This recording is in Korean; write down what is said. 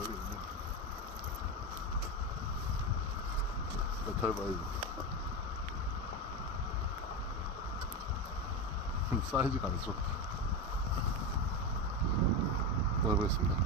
여기 있네. 메탈 바이브. 사이즈가 안 써. 넣어보겠습니다.